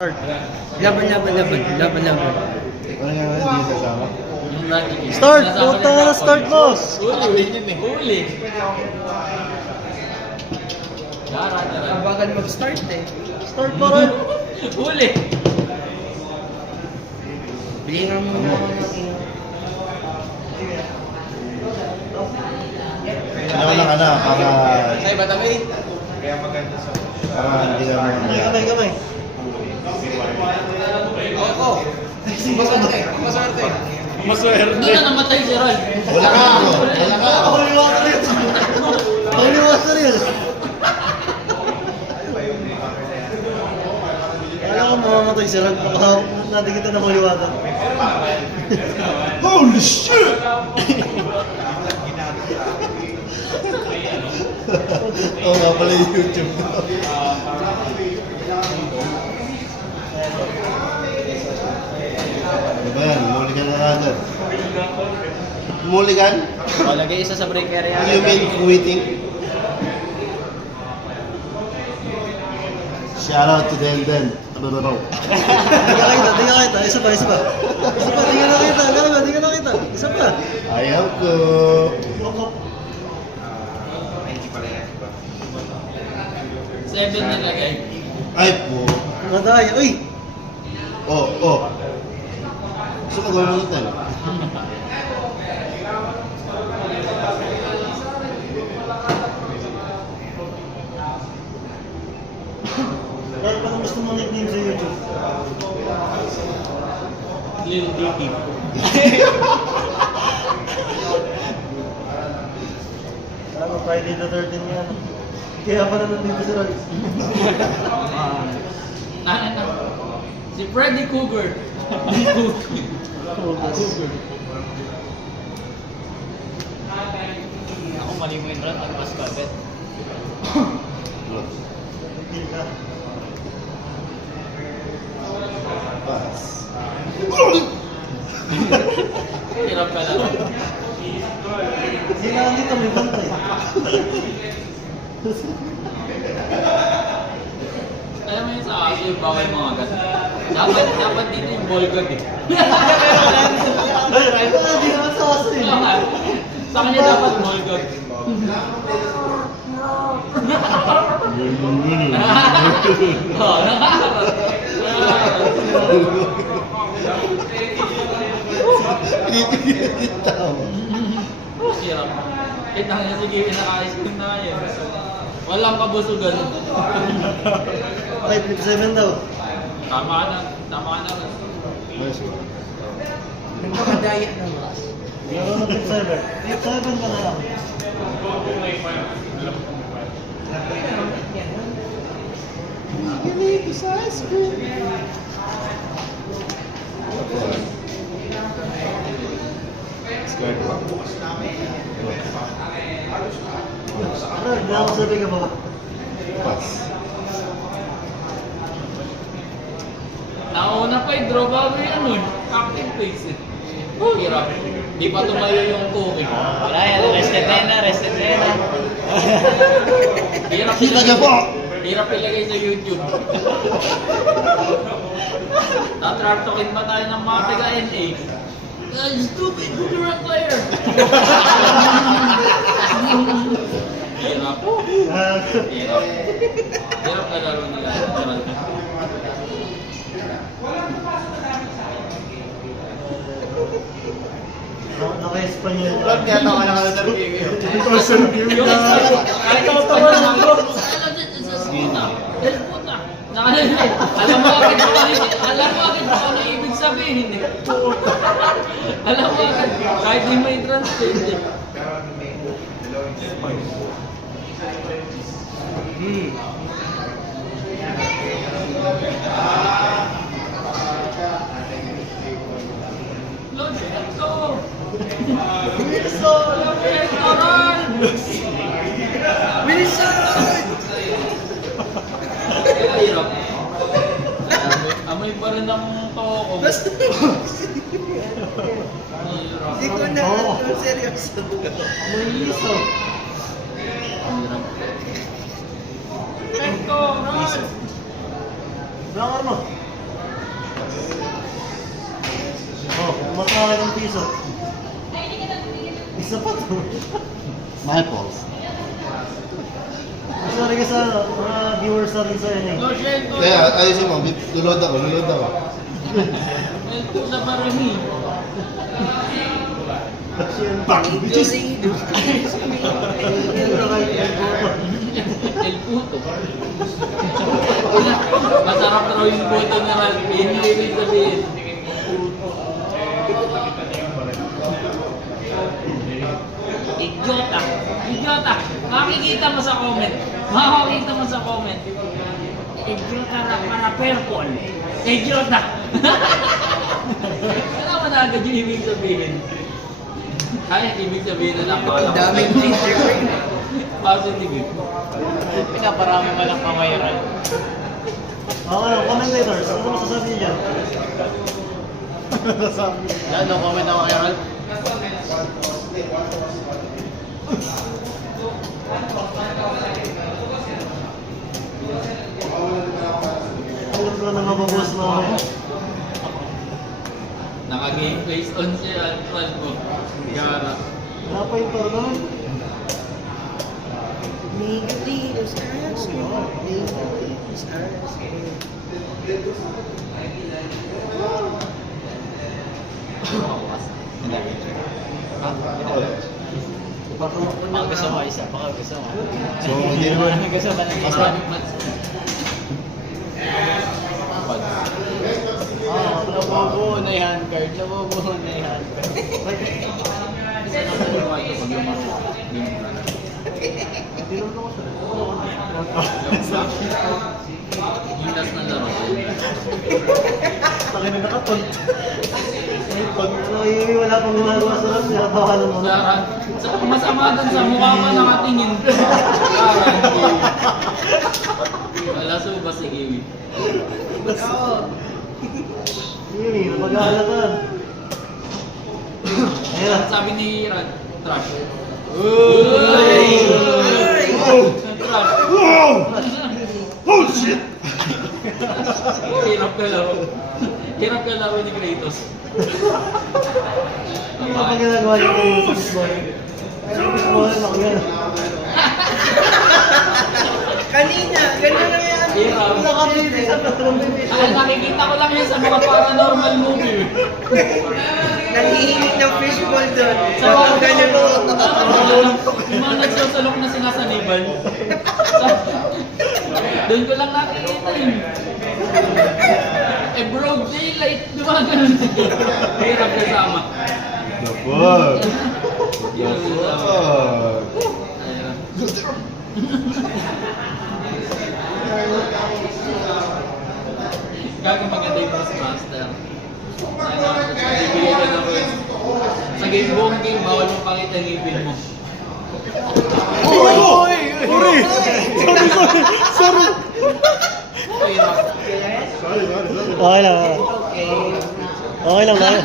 Start. Laban. Ano nga hindi sasama? Start! Punta na start, boss! Huli. Ang bagal mag-start eh. Start pa rin! Huli. Bili nga muna ako ng Ano lang para Ay, batagay. para hindi ka Kamay. Ako. Maswerte. Hindi na namatay si Roy. Wala ka ako. Holy water yun! Holy water yun! Alam ko mamamatay si Rod. Natin kita na holy water. Holy shit! Oo nga pala yung YouTube ko. Ano ba yan? Mulligan na agad. Mulligan? O, lagay isa sa break area. You mean quitting? Shout out to Den. Ano? Di ka kita. Isa pa. Di ka nakita. Isa pa. Ayaw ko. Seven na lagay. Ay po. Madaya. Uy! Oh. Gusto ka gawin mo natin? Rod, paano gusto mo nickname sa YouTube? Lil Dicky. Ano, Friday the 13th nga. Kaya pala nandito si Rod. Ano? Si Freddy Cougar. Ako mali mo yun, Brad. Nagpas ka, bet. Hindi ka. Pass. Hirap ka lang. Hindi na nandito may bantay. Alam mo yun sa aso yung bawal mga gat. Dapat dito yung ball gag eh. Hindi naman sa aso eh. Wala nga. Sa kanya dapat ball gag. Oo, Tama. hirap. Kita nga sige, naka-ice cream na yun. Walang kabusugan. Ay, flip 7 daw. Tama ka na. Nice. Nagpapadiet naman. Meron na flip 7. Flip 7 ka na lang. Square pa. Ano, hindi ako sabi ka ba? Pass. Nauna pa yung draw bago yung ano, active face eh. Oh, hirap. Di pa tumayo yung cooking. Wala yan, rested na. Hirap Kita niya po! Hirap ilagay sa YouTube. Tatrartokin pa tayo ng mga taga-NA. Stupid Boomerang player! Hirap po. Hirap na laro nila. Naka-Espanyol. Kaya tawa na ka sa review. Kahit ako tawa ng bro. Puta. Alam mo agad kung ano ibig sabihin eh. Alam mo agad. Kahit di may translate eh. Lord, let's go! Hirap. Amoy pa rin ang toko. Hindi ko na seryoso. May liso. Let's go, run! Brown ano? Oh, kumakain ng piso. Isa pa to. Mahal po. Sorry ka sa mga viewers natin sa inyo. No, Shell, Kaya, ayusin mo, lulod ako. Ito sa parami. Bang! Bitches! El puto. Masarap raw yung puto na Ralph. Yun yung ibig sabihin. Idiota! Idiota! Makikita mo sa comment. Makikita mo sa comment. Idiota na para purple. Idiota! Kailangan mo na agad yung ibig sabihin. Ay, ibig sabihin na napakalakas. Daming picture. Positive. Pinaparami mo lang pamayaran. Ano, commentators, ano masasabi niyo dyan? Yan, no comment ako kay Ralph. Alam ko na mababoss na ako. Naka-game face on siya, Ralph mo. Gara. Wala pa yung torno. Negatives are small. Negatives are small. Baka mauna Gusto mo isa, baka gusto mo. So, hindi naman. Gusto ba ng Masarap. Nabubuo na yung handcard. Nabubuo na yung handcard. Yung last na laro. Takin na nakatont. Wala pang ginagawa sa lab, sinatawanan mo na. Sara, masama dun sa mukha pa nakatingin. Sara, wala suba si Kiwi. Oo. Yun, napag-aalatan. Ayan. Sabi ni Rad, trash. Uy! Trash. Oh, shit! Hirap ka laro. Hirap ka laro ni Kratos. Ano pa ginagawa niyo kay Fishboy? Fishboy, ako yan. Kanina, ganun lang yan. Hirap. Nakabili sa patrong Ay, nakikita ko lang yan sa mga paranormal movie. Nangihinig ng fishball doon. Sa mga Ganun. yung mga nagsasalok na sinasaniban. Doon ko lang nakikita yun. Eh, broad daylight. Di ba ganun? Hirap kasama. Dapat! Hirap kasama. Dapat! Ayun. Gago maganda yung Master. Bibigyan ka ng points. Sa game buong game, bawal mong pakita ng ipin mo. Uy! Uri! Sorry! Hirap. Okay lang. Okay lang, okay.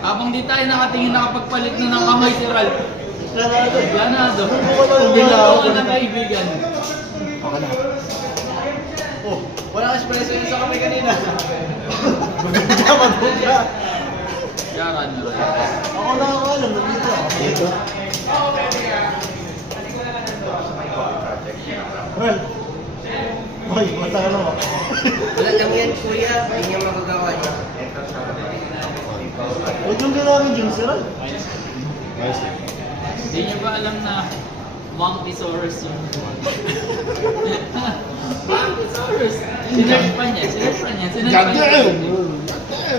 Habang di tayo nakatingin nakapagpalit na ng kamay si Ralph. Ganado. Hindi na ako. Hindi na kaibigan. Oh, Wala espresso yun sa kamay kanina. Yaran na rin. Ako na ako alam, nandito ako. Dito. Well, hoy, matagal na ako. Wala lang yan, kuya. Hindi niya magagawa niya. Huwag yung ginamit yung siral. nice. Hindi niyo ba alam na Monkeysaurus yung... Monkeysaurus! Sinerge pa niya, sinerge pa niya. Sinerge pa niya. Goddamn!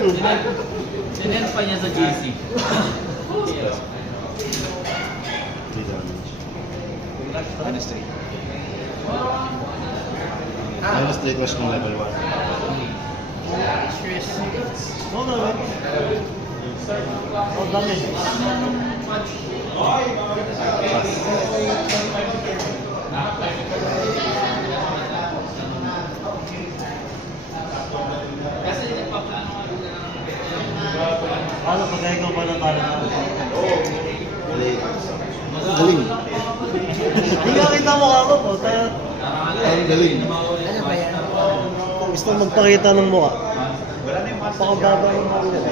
Goddamn! Sinerge pa niya sa GC. Minus 3 crush ng level 1. Oo naman. Oh, dami. Kasi nagpaplano ka rin na... Paano pag ikaw pa natalo na? Galing. Galing. Hindi ka kita mukha ko po. Tayo. Ang galing. Ano ba yan? Gusto magpakita ng mukha. Wala na yung Napakababa ng mga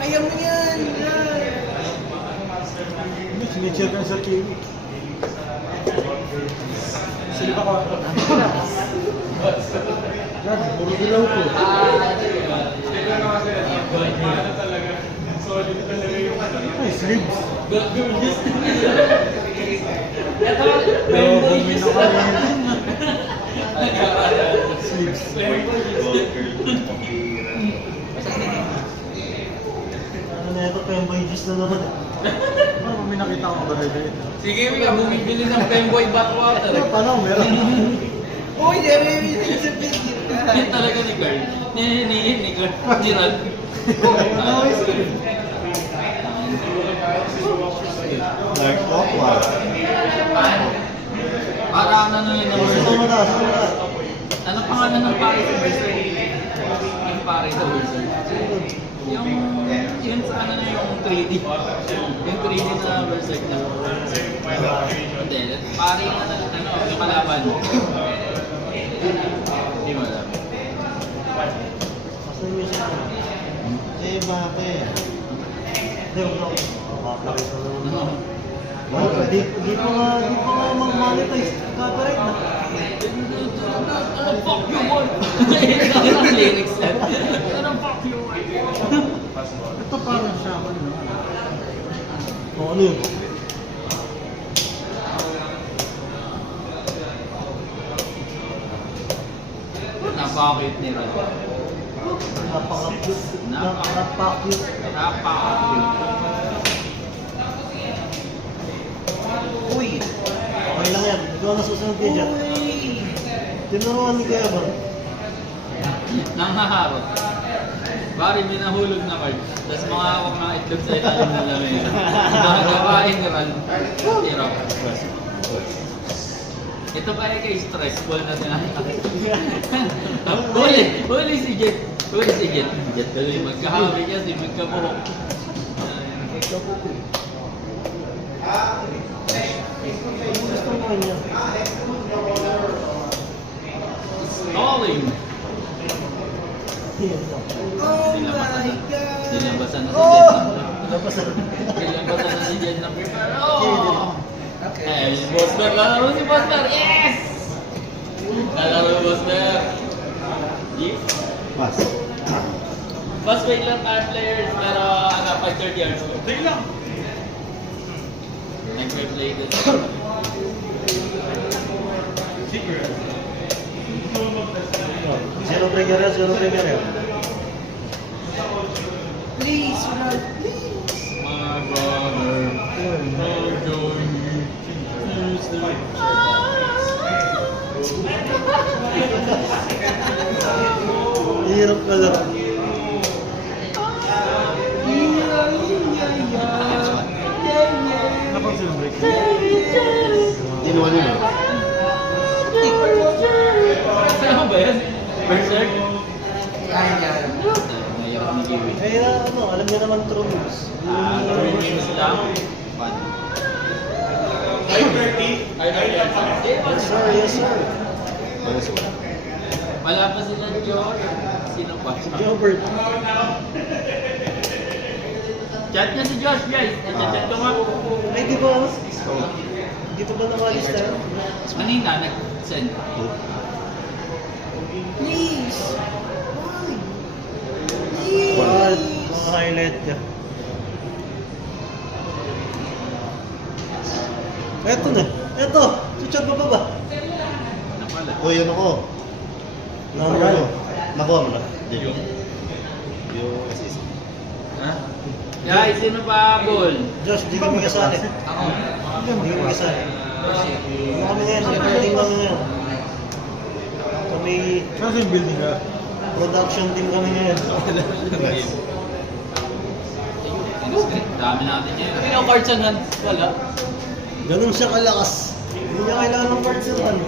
Ayaw mo yan! Sinicheck ang Sir Kiwi. Sino ba ko? Yan, puro dilaw ko. Ay, sleeves. Pero bumi na kami. Sleeves. Ano na ito, Pemboy Juice na naman. Ano, may nakita ko ba rin? Sige, Mika, bumibili ng Femboy Bathwater. Paano, meron? Uy, nare-reading sa video ka! Yan talaga ni Carl. Ni Carl. Ni Ralph. Like clockwise. Para ano yun ang Sino mo na? Sino mo na? Ano pangalan ng pare sa Wizard? Yung pare sa Wizard. Yung sa ano na yung 3D. Yung 3D na Berserk na. Hindi, pare yung ano, yung kalaban. Hindi mo alam. Asan yung siya? Eh, bakit? Hindi, wala ko. Makakakita na naman. Ano? Di pa nga mag-monetize. Copyright na. Ano fuck you want? Ang lyrics yan. Ano fuck you want? Ito parang siya. O, ano yun? Napakakit ni Ralph. Napaka-cute. Napaka-cute. Uy! Okay lang yan. Ikaw na susunod kayo dyan. Tinuruan ni Kuya ba? Nanghaharot. Bari, may nahulog na card. Tapos makakawak mga itlog sa ilalim ng lamig. Mga gawain ni Ralph. Tira. Ito pa kay stressful na tinatawag. Huli si Jet. Huli si Jet. Jet tuloy magkahawi kasi magkabuhok. Gusto mo niya. Stalling. Yan lang. Oh my God! Nilabasan na si Jet. Tapos Nilabasan na si Jet ng prepare. Oh! Okay. Eh, Boss Bear, lalaro si Boss Bear! Yes! Lalaro si Boss Bear! Yes! Mas. Boss wait lang 5 players, pero ano, 530 yards. Take lang! Nag-replay this. Zero breaker yan, zero breaker yan. Please, Ronald, please! My brother, oh joy me, Hirap ka lang. Kapag zero breaker. Kinuha nyo. Ano ba yan? Berserk? Kaya yan. Ngayon ni Kiwi. Eh, ano, alam niya naman true moves. 3 minutes lang. Fun. 530? Yes sir, yes sir. Minus 1. Wala pa sila Joe. Sino pa? Gilbert. Chat niya si Josh guys. Chat ko nga. Ay, di ba, dito ba nakalis tayo? Kanina nag-send. Please! Why? What? Please! Mga highlight niya. Eto na. Eto. Suchat mo pa ba? Napala. O, yan ako. Nanagal. Nakuha mo na. Hindi. Yung assist. Ha? Guys, sino pa goal? Josh, di kami kasali. Ako. Di kami kasali. Ano kami ngayon? Recording kami ngayon. Kami... Kasi yung building ka? Production team kami ngayon. Nice. Dami natin yan. Ano yung cards on hand? Wala. Ganun siya kalakas. Hindi niya kailangan ng cards sa ano.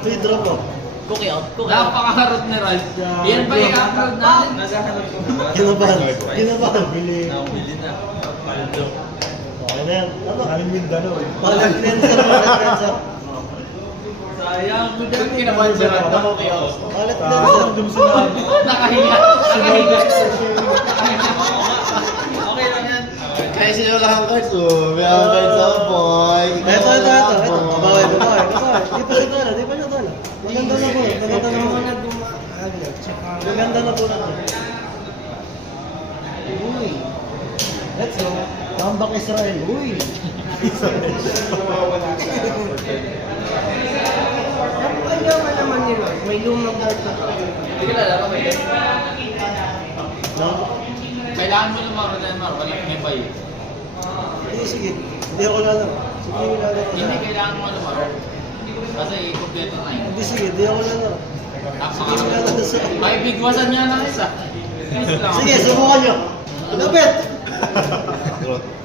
Ito yung drop oh. Cookie out. Napakaharot ni Ralph. Yan ba yung upload natin? Kinabahan. Kinabahan. Nabili na. Okay yan? Ano? Galing Mindanao eh. Palette cleanser, palette cleanser. Sayang. Kinabahan siya na ako kayo. Palette Ano cleanser. Nakahinga. Nakahinga. Okay lang yan. Kaya sino lang ang cards, oh. May ang cards ako, boy. Ito. Babae. Di pa siya tala, Maganda na po. Maganda na po na to. Uy. Let's go. Comeback Israel. Uy. Ang yaman naman nila. May lumang card na. Hindi ka lalaro ba yun? Kailangan mo lumaro na yan, Mar. Walang may bayo. Sige. Hindi ako lalaro. Sige, lalaro. Hindi kailangan mo lumaro. Kasi kompleto na yun. Hindi, sige. Hindi ako lalaro. May bigwasan niya na isa. Sige, subukan nyo. Lapit.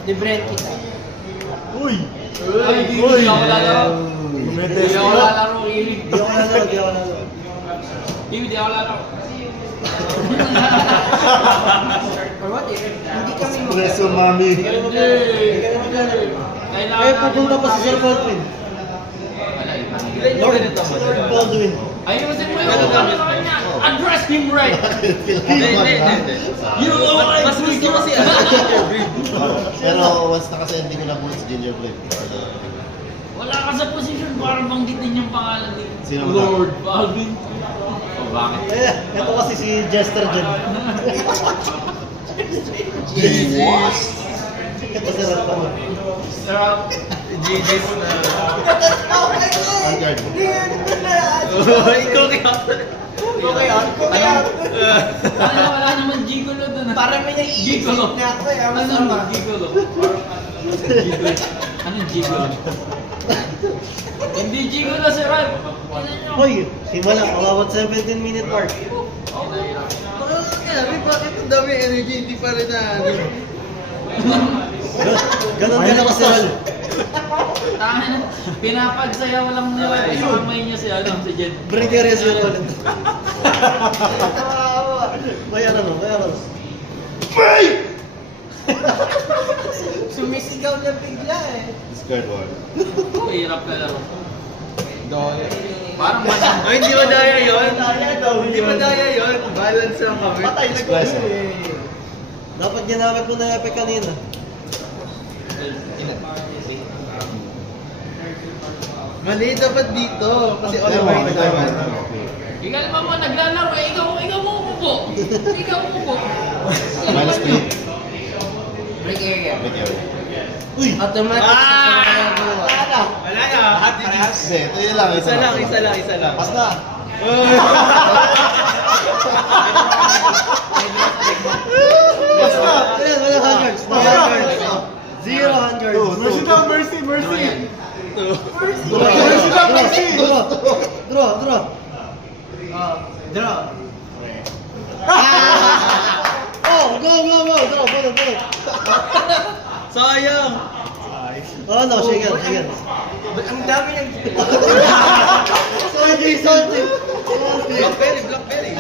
Libre kita. Uy! Ay, hindi ako lalaro. Hindi ako lalaro. Hindi ako lalaro. Hindi ako lalaro. Or what if, hindi kami Espresso, mami. Hindi. Eh, pupunta pa si Sir Baldwin. Wala iba. Lord Baldwin. Ayusin mo yung kamera niya. Address him right. You know what I Mas gusto ko si Pero once nakasending ko na po si Gingerbread. Wala ka sa posisyon para banggitin yung pangalan ni Sino ba? Lord Balvin. O bakit? Eh, ito kasi si Jester dyan. Jesus! Ito si Rafa. Sarap. GG's na. Ang card mo. Ikaw kaya. Ano, wala naman gigolo doon. Parang may naiisip Gigolo. na ako eh. Ang Ano masama. gigolo? Anong gigolo? Hindi gigolo si Ralph. Hoy, simula. Awawat 17-minute mark. Bakit ang dami energy, hindi pa rin na Ganon ka na kasi Ral. Tangin na. Pinapagsayaw lang nila. Sa kamay niya si Jen. Breaker yes yun ulit. Bayaran mo. sumisigaw na bigla eh. Discard one. Hirap na laro. Parang masang. Ay, hindi madaya yun. Hindi madaya yun. Balance lang kami. Espresso. Dapat ginamit mo na epic kanina. Mali dapat dito. Kasi all Tama, white tama, naman. tama. Ikaw mo naglalaro eh. Ikaw mo umupo. Ikaw umupo. Minus 3. Break area. Break area. Uy! Automatic. Wala na, hati na. Hindi, ito yun lang. Isa lang. Pas na. Basta! Ayan, wala hundreds. No hundreds. Zero hundreds. Mercy daw, mercy. Draw. Draw. Oh, go. Draw, bullet. Sayang. Oh, no, shake hands. Ang dami ng... Salty. Blackberry.